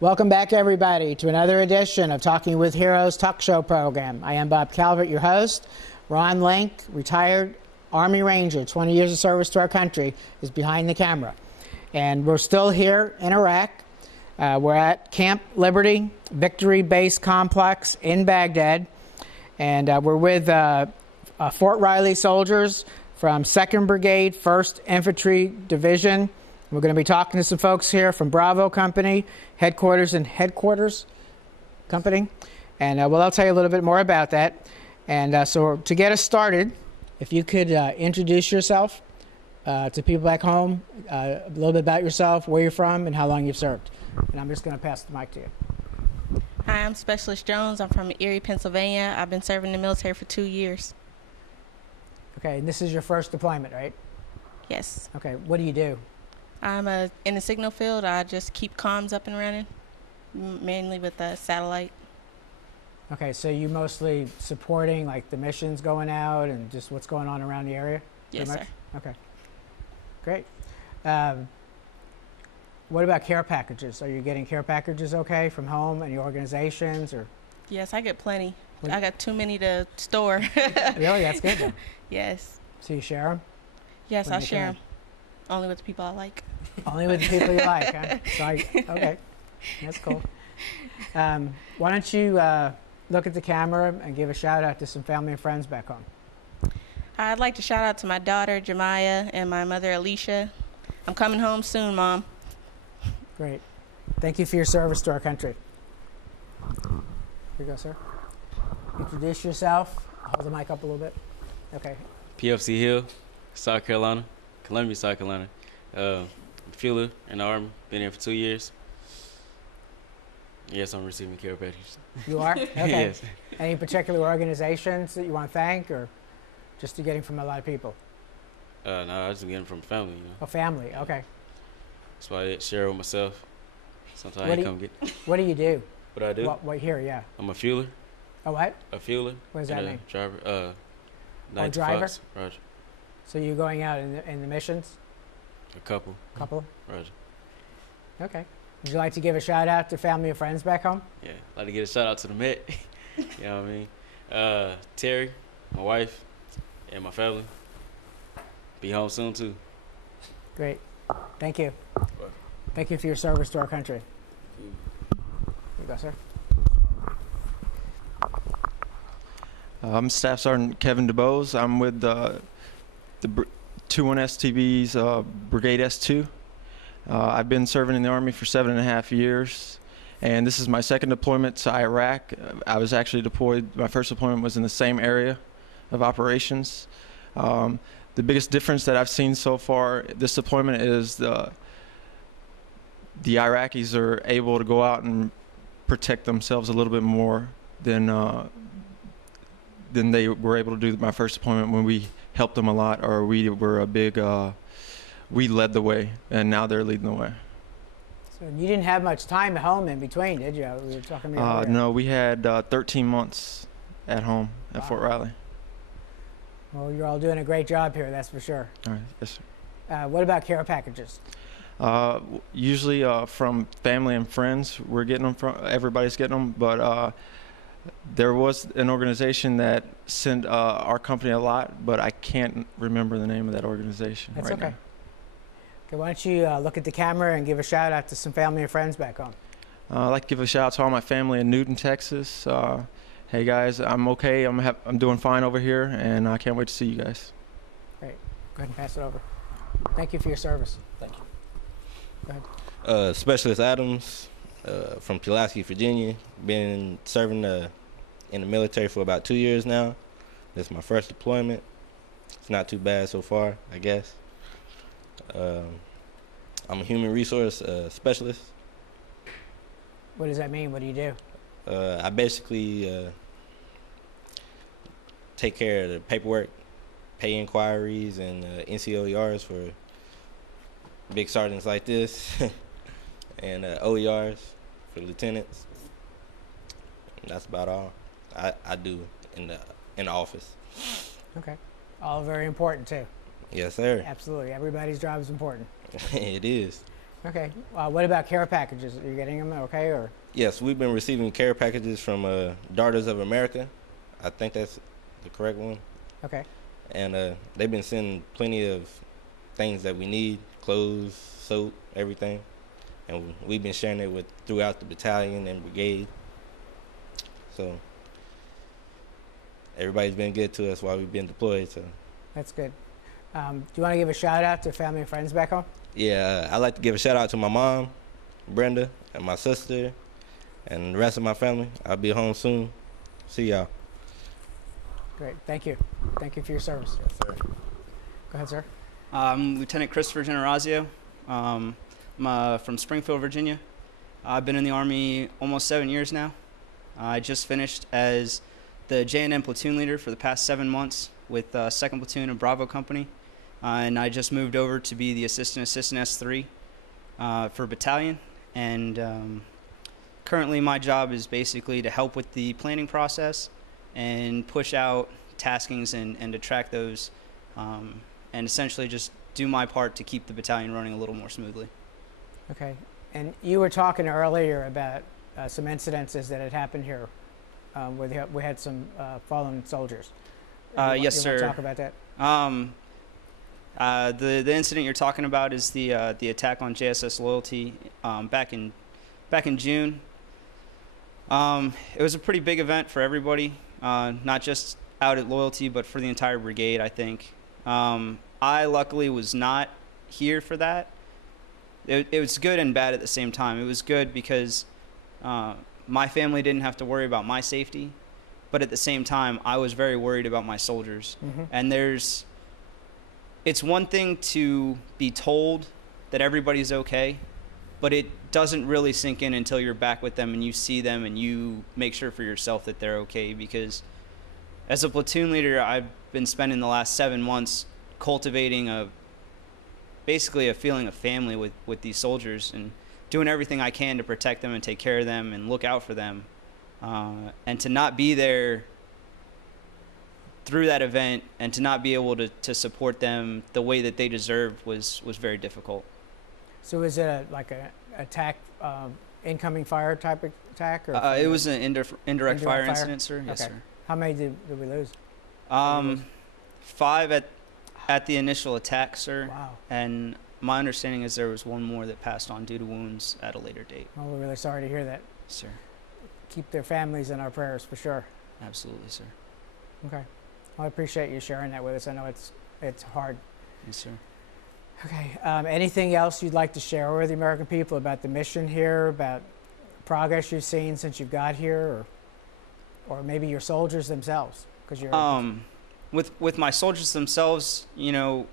Welcome back, everybody, to another edition of Talking with Heroes talk show program. I am Bob Calvert, your host. Ron Link, retired Army Ranger, 20 years of service to our country, is behind the camera. And we're still here in Iraq. We're at Camp Liberty Victory Base Complex in Baghdad. And we're with Fort Riley soldiers from 2nd Brigade, 1st Infantry Division. We're going to be talking to some folks here from Bravo Company, Headquarters Company. And well, I'll tell you a little bit more about that. And so to get us started, if you could introduce yourself to people back home, a little bit about yourself, where you're from, and how long you've served. And I'm just going to pass the mic to you. Hi, I'm Specialist Jones. I'm from Erie, Pennsylvania. I've been serving in the military for 2 years. Okay, and this is your first deployment, right? Yes. Okay, what do you do? I'm in the signal field. I just keep comms up and running, mainly with satellite. Okay, so you mostly supporting like the missions going out and just what's going on around the area? Yes, sir. Okay, great. What about care packages? Are you getting care packages okay from home and your organizations? Or? Yes, I get plenty. I got too many to store. Really? That's good then. Yes. So you share them? Yes, I share them. Only with the people I like. Only with the people you like, huh? So okay, that's cool. Why don't you look at the camera and give a shout out to some family and friends back home? I'd like to shout out to my daughter, Jemiah, and my mother, Alicia. I'm coming home soon, Mom. Great. Thank you for your service to our country. Here you go, sir. Introduce yourself. Hold the mic up a little bit. Okay. PFC Hill, South Carolina, Columbia, South Carolina. Fueler in the Army, been here for 2 years. Yes, I'm receiving care packages. You are? Okay. Yes. Any particular organizations that you want to thank, or just you're getting from a lot of people? No, I just getting from family, you know. Oh, family, okay. That's why I share with myself. Sometimes I come get. What do you do? What I do? What here, yeah. I'm a fueler. A what? A fueler. What does that mean? Driver. Driver? Roger. So you're going out in the missions? A couple. Couple? Roger. Okay. Would you like to give a shout out to family and friends back home? Yeah, I'd like to get a shout out to the Met. You know what I mean? Terry, my wife, and my family. Be home soon too. Great. Thank you. Thank you for your service to our country. Here you go, sir. I'm Staff Sergeant Kevin Dubose. I'm with the 21STB's Brigade S2. I've been serving in the Army for 7.5 years, and this is my second deployment to Iraq. I was actually deployed, my first deployment was in the same area of operations. The biggest difference that I've seen so far this deployment is the Iraqis are able to go out and protect themselves a little bit more than they were able to do my first deployment when we helped them a lot, or we were a big, we led the way, and now they're leading the way. So you didn't have much time at home in between, did you? We were talking about no, we had 13 months at home at Fort Riley. Well, you're all doing a great job here, that's for sure. All right, yes, sir. What about care packages? Usually from family and friends, we're getting them from, everybody's getting them, but there was an organization that sent our company a lot, but I can't remember the name of that organization That's right okay. now. Okay, why don't you look at the camera and give a shout out to some family and friends back home? I'd like to give a shout out to all my family in Newton, Texas. Hey guys, I'm okay. I'm doing fine over here, and I can't wait to see you guys. Great. Go ahead and pass it over. Thank you for your service. Thank you. Go ahead. Specialist Adams from Pulaski, Virginia. Been serving in the military for about 2 years now. This is my first deployment. It's not too bad so far, I guess. I'm a human resource specialist. What does that mean? What do you do? I basically take care of the paperwork, pay inquiries, and NCOERs for big sergeants like this, and OERs for lieutenants. That's about all I do in the office. Okay. All very important too. Yes, sir. Absolutely. Everybody's job is important. It is. Okay. What about care packages? Are you getting them okay, or? Yes, we've been receiving care packages from Daughters of America. I think that's the correct one. Okay. And they've been sending plenty of things that we need, clothes, soap, everything. And we've been sharing it throughout the battalion and brigade. So everybody's been good to us while we've been deployed. So That's good. Do you want to give a shout out to family and friends back home? yeah, I'd like to give a shout out to my mom, Brenda, and my sister, and the rest of my family. I'll be home soon. See y'all. Great. Thank you. Thank you for your service. Yes, sir. Go ahead, sir. I'm Lieutenant Christopher Generazio. I'm from Springfield, Virginia. I've been in the Army almost 7 years now. I just finished as the J&M platoon leader for the past 7 months with 2nd Platoon of Bravo Company. And I just moved over to be the Assistant S3 for battalion. And currently my job is basically to help with the planning process and push out taskings and to track those, and essentially just do my part to keep the battalion running a little more smoothly. Okay. And you were talking earlier about some incidences that had happened here where we had some fallen soldiers. Yes, you sir. Want to talk about that? The incident you're talking about is the attack on JSS Loyalty back in June. It was a pretty big event for everybody, not just out at Loyalty, but for the entire brigade, I think. I luckily was not here for that. It was good and bad at the same time. It was good because my family didn't have to worry about my safety, but at the same time, I was very worried about my soldiers. Mm-hmm. And it's one thing to be told that everybody's okay, but it doesn't really sink in until you're back with them and you see them and you make sure for yourself that they're okay. Because as a platoon leader, I've been spending the last 7 months cultivating basically a feeling of family with these soldiers and doing everything I can to protect them and take care of them and look out for them. And to not be there through that event and to not be able to support them the way that they deserved was very difficult. So is it like an attack, incoming fire type of attack? Or It was an indirect fire incident, sir. Yes, okay. sir. How many did we lose? 5 at the initial attack, sir. Wow. And my understanding is there was one more that passed on due to wounds at a later date. Well, we're really sorry to hear that. Sir. Keep their families in our prayers for sure. Absolutely, sir. Okay. Well, I appreciate you sharing that with us. I know it's hard. Yes, sir. Okay. Anything else you'd like to share with the American people about the mission here, about progress you've seen since you've got here, or maybe your soldiers themselves? Because you're with my soldiers themselves, you know,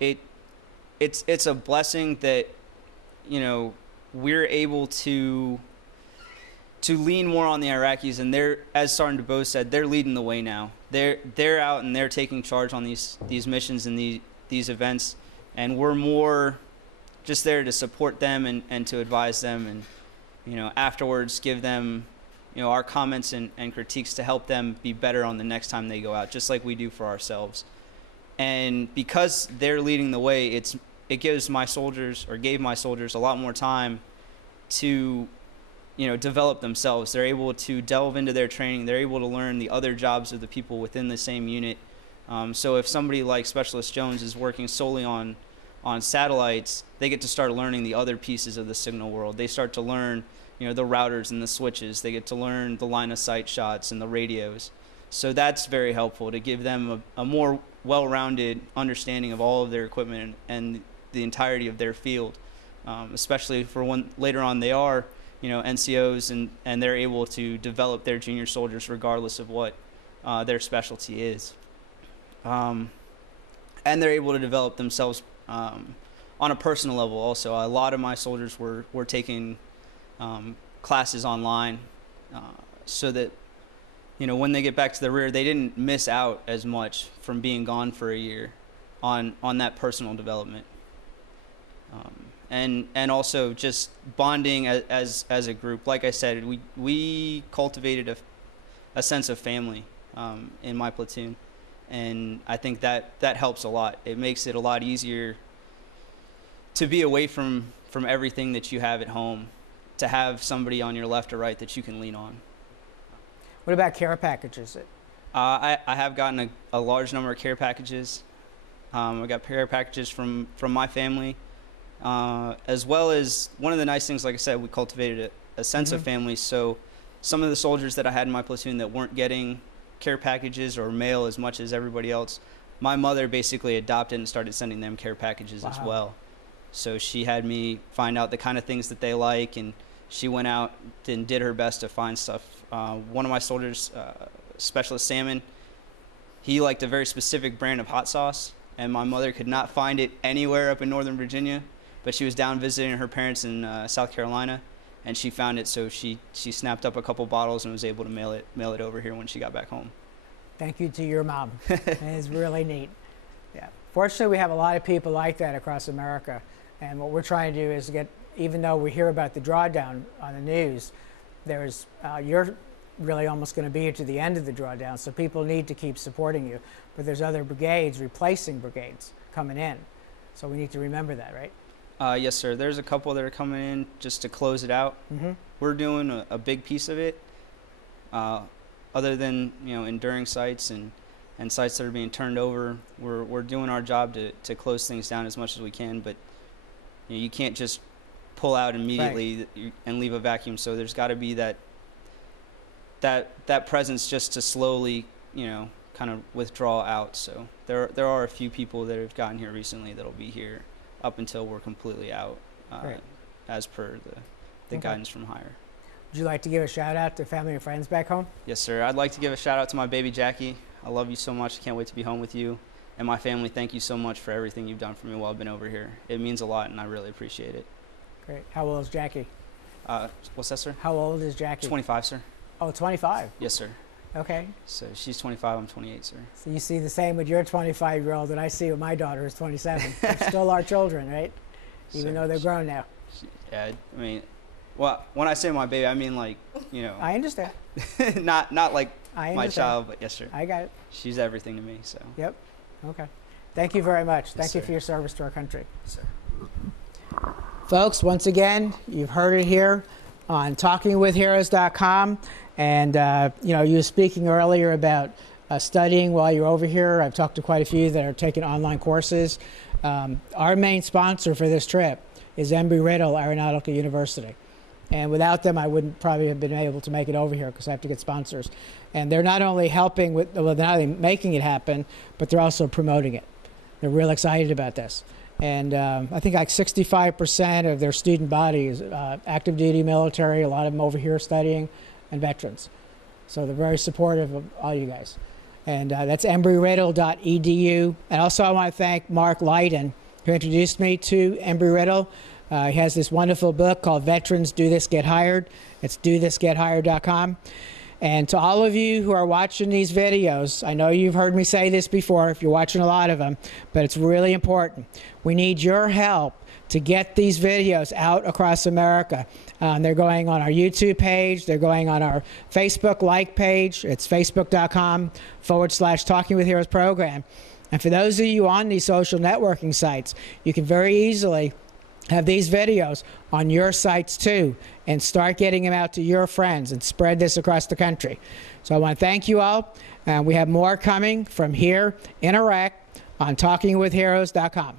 it's a blessing that, you know, we're able to lean more on the Iraqis, and they're, as Sergeant Dubose said, they're leading the way now. They're out and they're taking charge on these missions and these events, and we're more just there to support them and to advise them, and, you know, afterwards give them, you know, our comments and critiques to help them be better on the next time they go out, just like we do for ourselves. And because they're leading the way, it gives my soldiers, or gave my soldiers, a lot more time to, you know, develop themselves. They're able to delve into their training. They're able to learn the other jobs of the people within the same unit. So if somebody like Specialist Jones is working solely on satellites, they get to start learning the other pieces of the signal world. They start to learn, you know, the routers and the switches. They get to learn the line of sight shots and the radios. So that's very helpful to give them a more well-rounded understanding of all of their equipment and the entirety of their field, especially for when later on they are, you know, NCOs and they're able to develop their junior soldiers regardless of what their specialty is. And they're able to develop themselves on a personal level also. A lot of my soldiers were taking classes online so that, you know, when they get back to the rear, they didn't miss out as much from being gone for a year on that personal development. And also just bonding as a group. Like I said, we cultivated a sense of family in my platoon, and I think that helps a lot. It makes it a lot easier to be away from from everything that you have at home, to have somebody on your left or right that you can lean on. What about care packages? I have gotten a large number of care packages. I got care packages from my family, as well as one of the nice things, like I said, we cultivated a sense of family. So some of the soldiers that I had in my platoon that weren't getting care packages or mail as much as everybody else, my mother basically adopted and started sending them care packages as well. So she had me find out the kind of things that they like, and she went out and did her best to find stuff. One of my soldiers, Specialist Salmon, he liked a very specific brand of hot sauce, and my mother could not find it anywhere up in Northern Virginia, but she was down visiting her parents in South Carolina, and she found it, so she snapped up a couple bottles and was able to mail it over here when she got back home. Thank you to your mom. It's really neat. Yeah. Fortunately, we have a lot of people like that across America, and what we're trying to do is get, even though we hear about the drawdown on the news, there's you're really almost going to be to the end of the drawdown, so people need to keep supporting you. But there's other brigades replacing brigades coming in, so we need to remember that, right? Yes, sir. There's a couple that are coming in just to close it out. We're doing a big piece of it. Other than enduring sites and sites that are being turned over, we're doing our job to close things down as much as we can. But you can't just pull out immediately and leave a vacuum. So there's got to be that presence just to slowly kind of withdraw out. So there are a few people that have gotten here recently that'll be here up until we're completely out, as per the guidance from higher. Would you like to give a shout out to family and friends back home? Yes, sir. I'd like to give a shout out to my baby Jackie. I love you so much. I can't wait to be home with you. And my family, thank you so much for everything you've done for me while I've been over here. It means a lot, and I really appreciate it. Great. How old is Jackie? What's that, sir? How old is Jackie? 25, sir. Oh, 25. Yes, sir. Okay. So she's 25, I'm 28, sir. So you see the same with your 25-year-old that I see with my daughter who's 27. They're still our children, right? Even though they're grown now. Yeah, I mean, well, when I say my baby, I mean like, I understand. not like I understand. my child, but yes, sir. I got it. She's everything to me, so. Yep. Okay. Thank you very much. Yes, Thank you sir. for your service to our country. Yes, sir. Folks, once again, you've heard it here on TalkingWithHeroes.com. And, you were speaking earlier about studying while you're over here. I've talked to quite a few that are taking online courses. Our main sponsor for this trip is Embry-Riddle Aeronautical University. And without them, I wouldn't probably have been able to make it over here because I have to get sponsors. And they're not only helping with, well, they're not only making it happen, but they're also promoting it. They're real excited about this. And I think like 65% of their student body is active duty military, a lot of them over here studying, and veterans. So they're very supportive of all you guys. And that's embryriddle.edu. And also I want to thank Mark Lydon, who introduced me to Embry-Riddle. He has this wonderful book called Veterans Do This, Get Hired. It's dothisgethired.com. And to all of you who are watching these videos, I know you've heard me say this before if you're watching a lot of them, but it's really important. We need your help to get these videos out across America. They're going on our YouTube page. They're going on our Facebook like page. It's facebook.com/Talking with Heroes program. And for those of you on these social networking sites, you can very easily have these videos on your sites too and start getting them out to your friends and spread this across the country. So I want to thank you all. And we have more coming from here in Iraq on TalkingWithHeroes.com.